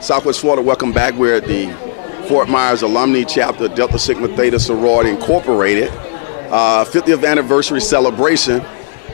Southwest Florida, welcome back. We're at the Fort Myers Alumni Chapter, Delta Sigma Theta Sorority Incorporated, 50th anniversary celebration.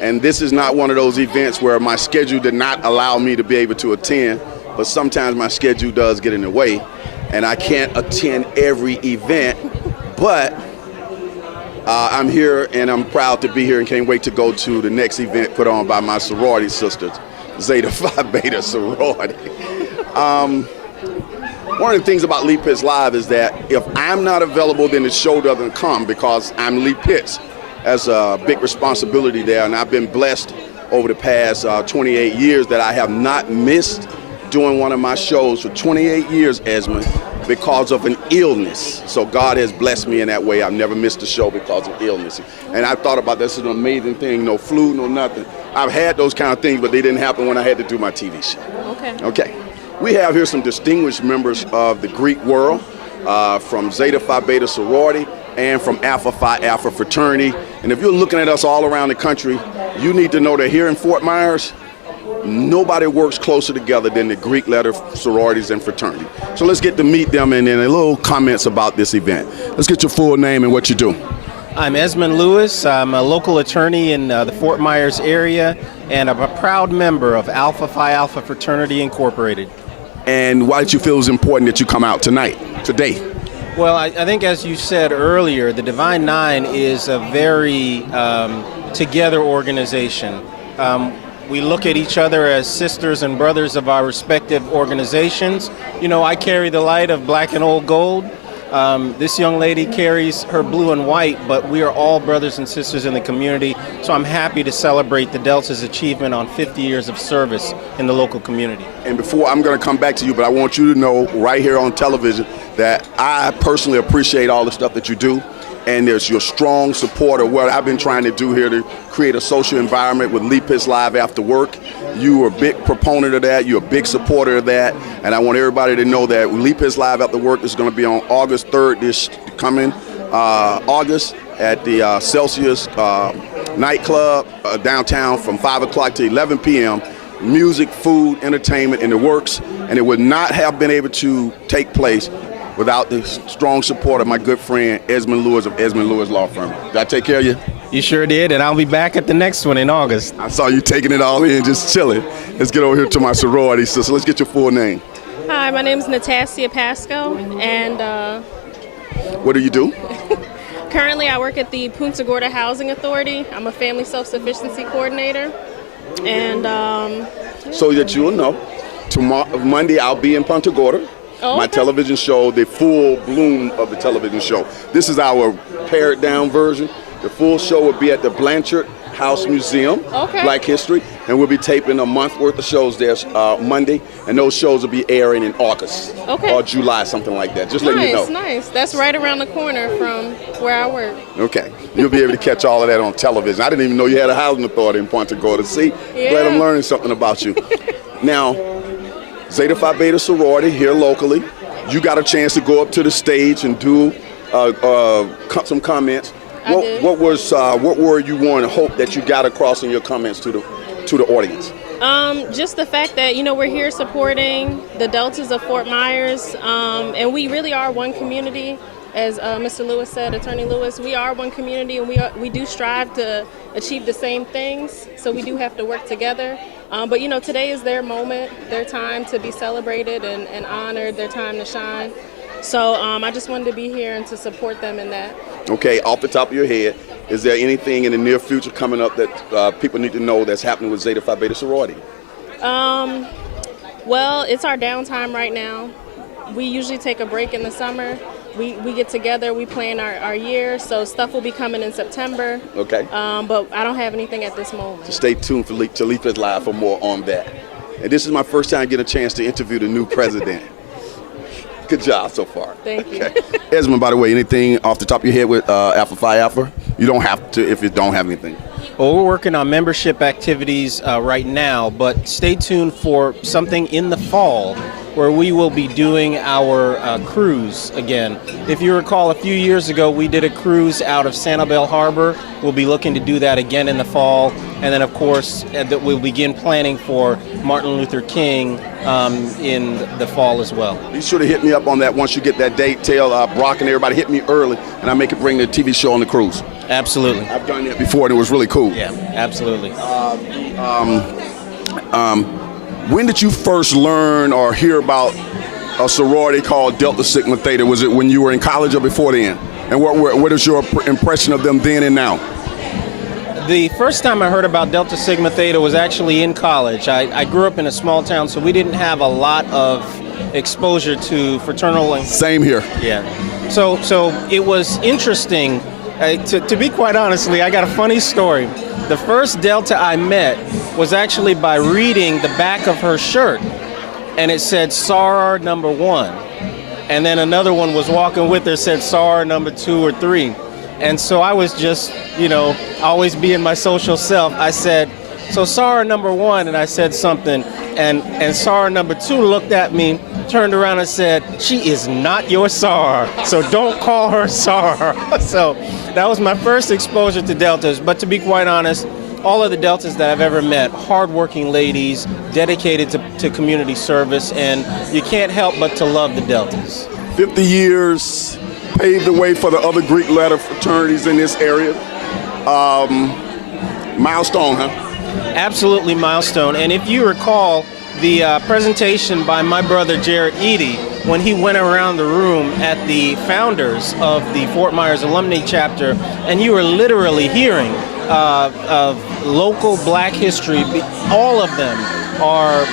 And this is not one of those events where my schedule did not allow me to be able to attend, but sometimes my schedule does get in the way, and I can't attend every event, but I'm here and I'm proud to be here and can't wait to go to the next event put on by my sorority sisters, Zeta Phi Beta sorority. One of the things about Lee Pitts Live is that if I'm not available, then the show doesn't come because I'm Lee Pitts. That's a big responsibility there, and I've been blessed over the past 28 years that I have not missed doing one of my shows for 28 years, Esmond, because of an illness. So God has blessed me in that way. I've never missed a show because of illness. And I thought about this as an amazing thing, no flu, no nothing. I've had those kind of things, but they didn't happen when I had to do my TV show. Okay. We have here some distinguished members of the Greek world, from Zeta Phi Beta sorority and from Alpha Phi Alpha fraternity. And if you're looking at us all around the country, you need to know that here in Fort Myers, nobody works closer together than the Greek letter sororities and fraternity. So let's get to meet them and then a little comments about this event. Let's get your full name and what you do. I'm Esmond Lewis. I'm a local attorney in the Fort Myers area, and I'm a proud member of Alpha Phi Alpha Fraternity Incorporated. And why did you feel it was important that you come out today? Well, I think as you said earlier, the Divine Nine is a very together organization. We look at each other as sisters and brothers of our respective organizations. You know, I carry the light of black and old gold. This young lady carries her blue and white, but we are all brothers and sisters in the community. So I'm happy to celebrate the Delta's achievement on 50 years of service in the local community. And before I'm going to come back to you, but I want you to know right here on television that I personally appreciate all the stuff that you do. And there's your strong support of what I've been trying to do here to create a social environment with Lee Pitts Live after work. You are a big proponent of that. You're a big supporter of that. And I want everybody to know that Lee Pitts Live after work is going to be on August 3rd, this coming August at the Celsius nightclub downtown from 5 o'clock to 11 p.m. Music, food, entertainment in the works. And it would not have been able to take place without the strong support of my good friend Esmond Lewis of Esmond Lewis Law Firm. Did I take care of you? You sure did, and I'll be back at the next one in August. I saw you taking it all in, just chilling. Let's get over here to my sorority sister. Let's get your full name. Hi, my name is Natasia Pascoe, and what do you do? Currently I work at the Punta Gorda Housing Authority. I'm a family self-sufficiency coordinator, and so that you'll know, tomorrow, Monday, I'll be in Punta Gorda. Oh, my television show, the full bloom of the television show. This is our pared down version. The full show will be at the Blanchard House Museum, Black History, and we'll be taping a month worth of shows there Monday, and those shows will be airing in August or July, something like that. Just letting you know. Nice. That's right around the corner from where I work. Okay. You'll be able to catch all of that on television. I didn't even know you had a housing authority in Punta Gorda. See, glad I'm learning something about you. Now, Zeta Phi Beta sorority here locally. You got a chance to go up to the stage and do some comments. What were you wanting to hope that you got across in your comments to the audience? Just the fact that, you know, we're here supporting the Deltas of Fort Myers, and we really are one community. As Mr. Lewis said, Attorney Lewis, we are one community, and we do strive to achieve the same things, so we do have to work together. But, you know, today is their moment, their time to be celebrated and honored, their time to shine. So I just wanted to be here and to support them in that. Okay, off the top of your head, is there anything in the near future coming up that people need to know that's happening with Zeta Phi Beta sorority? Well, it's our downtime right now. We usually take a break in the summer. We get together, we plan our year, so stuff will be coming in September. Okay. But I don't have anything at this moment. So stay tuned to Lee Pitts Live for more on that. And this is my first time getting a chance to interview the new president. Good job so far. Thank you. Esmond, by the way, anything off the top of your head with Alpha Phi Alpha? You don't have to if you don't have anything. Well, we're working on membership activities right now, but stay tuned for something in the fall where we will be doing our cruise again. If you recall, a few years ago, we did a cruise out of Sanibel Harbor. We'll be looking to do that again in the fall. And then, of course, we'll begin planning for Martin Luther King in the fall as well. Be sure to hit me up on that once you get that date. Tell Brock and everybody, hit me early, and I'll make it bring the TV show on the cruise. Absolutely. I've done that before, and it was really cool. Yeah, absolutely. When did you first learn or hear about a sorority called Delta Sigma Theta? Was it when you were in college or before then? And what is your impression of them then and now? The first time I heard about Delta Sigma Theta was actually in college. I grew up in a small town, so we didn't have a lot of exposure to fraternal and... Same here. Yeah. So it was interesting. To be quite honestly, I got a funny story. The first Delta I met was actually by reading the back of her shirt, and it said soror number 1. And then another one was walking with her, said soror number 2 or 3. And so I was just, always being my social self. I said, so soror number 1, and I said something, and soror number 2 looked at me, turned around and said, she is not your soror, so don't call her soror. So that was my first exposure to Deltas. But to be quite honest, all of the Deltas that I've ever met, hardworking ladies, dedicated to community service, and you can't help but to love the Deltas. 50 years paved the way for the other Greek letter fraternities in this area. Milestone, huh? Absolutely milestone. And if you recall the presentation by my brother Jared Atty, when he went around the room at the founders of the Fort Myers alumni chapter, and you were literally hearing of local black history, all of them are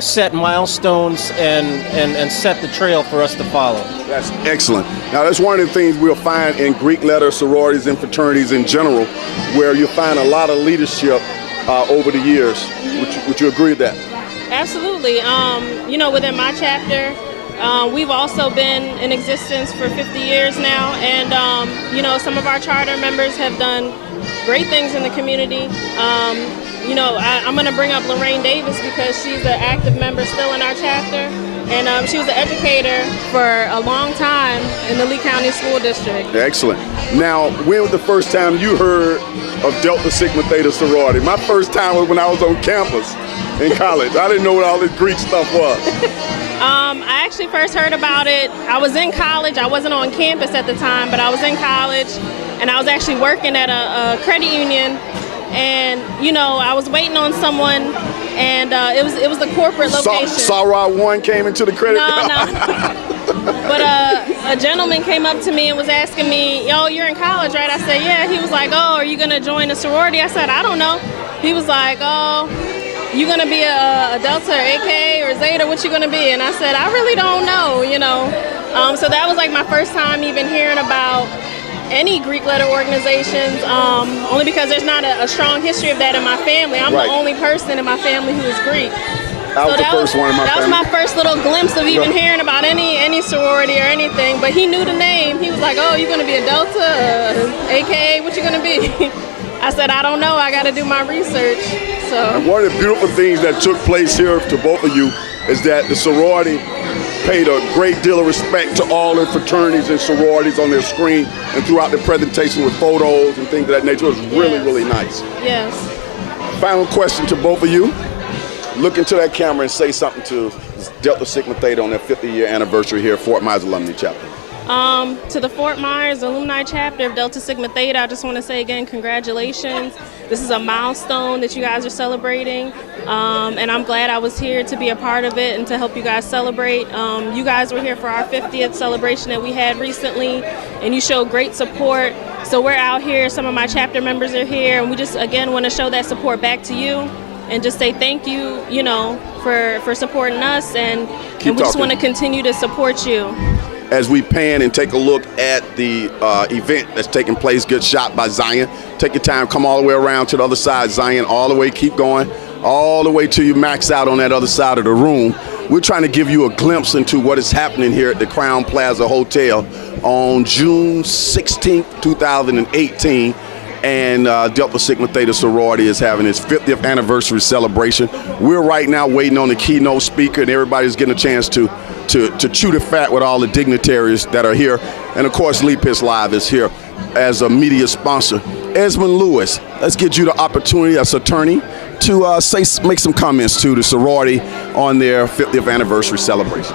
set milestones and set the trail for us to follow. That's excellent. Now, that's one of the things we'll find in Greek letter sororities and fraternities in general, where you'll find a lot of leadership over the years. Would you agree with that? Absolutely. Within my chapter, we've also been in existence for 50 years now, and some of our charter members have done great things in the community. I'm going to bring up Lorraine Davis because she's an active member still in our chapter, and she was an educator for a long time in the Lee County School District. Excellent. Now, when was the first time you heard of Delta Sigma Theta sorority? My first time was when I was on campus in college. I didn't know what all this Greek stuff was. I actually first heard about it. I was in college. I wasn't on campus at the time, but I was in college, and I was actually working at a credit union. And I was waiting on someone, and it was the corporate location. Soror 1 came into the credit. No. But a gentleman came up to me and was asking me, "Yo, you're in college, right?" I said, "Yeah." He was like, "Oh, are you gonna join a sorority?" I said, "I don't know." He was like, "Oh, you gonna be a Delta or AK or Zeta? What you gonna be?" And I said, "I really don't know." So that was like my first time even hearing about any Greek letter organizations, only because there's not a strong history of that in my family. I'm the only person in my family who is Greek. I was the first one in my family. That was my first little glimpse of even hearing about any sorority or anything. But he knew the name. He was like, "Oh, you gonna be a Delta, AKA? What you gonna be?" I said, "I don't know. I got to do my research." So. And one of the beautiful things that took place here to both of you is that the sorority paid a great deal of respect to all the fraternities and sororities on their screen and throughout the presentation with photos and things of that nature. It was really, really nice. Yes. Final question to both of you. Look into that camera and say something to Delta Sigma Theta on their 50-year anniversary here at Fort Myers Alumni Chapter. To the Fort Myers Alumni Chapter of Delta Sigma Theta, I just want to say again, congratulations. This is a milestone that you guys are celebrating, and I'm glad I was here to be a part of it and to help you guys celebrate. You guys were here for our 50th celebration that we had recently, and you showed great support. So we're out here, some of my chapter members are here, and we just, again, want to show that support back to you and just say thank you, for supporting us, and we just want to continue to support you. As we pan and take a look at the event that's taking place, good shot by Zion. Take your time, come all the way around to the other side, Zion, all the way, keep going, all the way till you max out on that other side of the room. We're trying to give you a glimpse into what is happening here at the Crown Plaza Hotel on June 16th, 2018. and Delta Sigma Theta sorority is having its 50th anniversary celebration. We're right now waiting on the keynote speaker, and everybody's getting a chance to chew the fat with all the dignitaries that are here. And of course, Lee Pitts Live is here as a media sponsor. Esmond Lewis, let's get you the opportunity as attorney to make some comments to the sorority on their 50th anniversary celebration.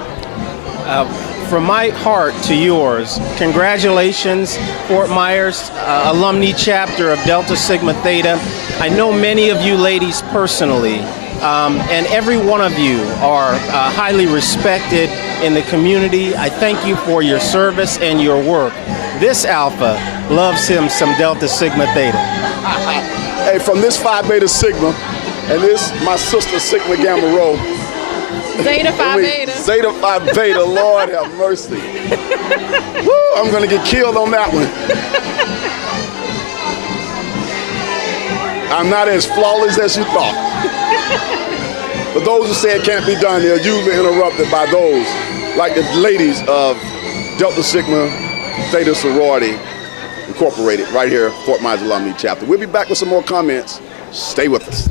From my heart to yours, congratulations, Fort Myers alumni chapter of Delta Sigma Theta. I know many of you ladies personally, and every one of you are highly respected in the community. I thank you for your service and your work. This Alpha loves him some Delta Sigma Theta. Hey, from this Phi Beta Sigma, and this my sister Sigma Gamma Rho. Zeta Phi Beta. Zeta Phi Beta, Lord have mercy. Woo, I'm gonna get killed on that one. I'm not as flawless as you thought. But those who say it can't be done, they're usually interrupted by those, like the ladies of Delta Sigma Theta Sorority Incorporated, right here, Fort Myers Alumni Chapter. We'll be back with some more comments. Stay with us.